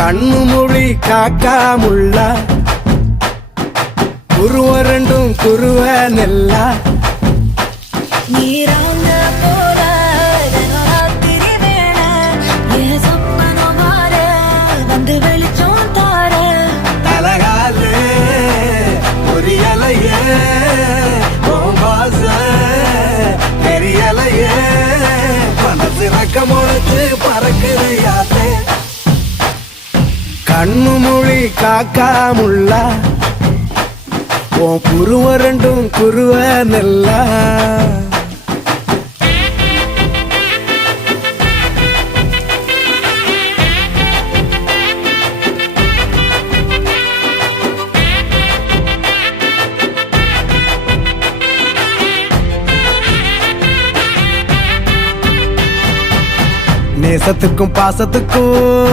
கண்ணு மொழி காக்காமுள்ள குருவ ரெண்டும் குருவ நெல்லா நீராங்க போல ராத்திரி வேண என் சொப்பனம் மாற வந்து வெளிச்சம் தார தலகாலே புரியலையே பாச தெரியலையே மனசு ரக்கமுழுத்து பறக்குது யாத்தே கண்ணு மொழி காக்காமுள்ள உன் குருவ ரெண்டும் குருவ நெல்லா நேசத்துக்கும் பாசத்துக்கும்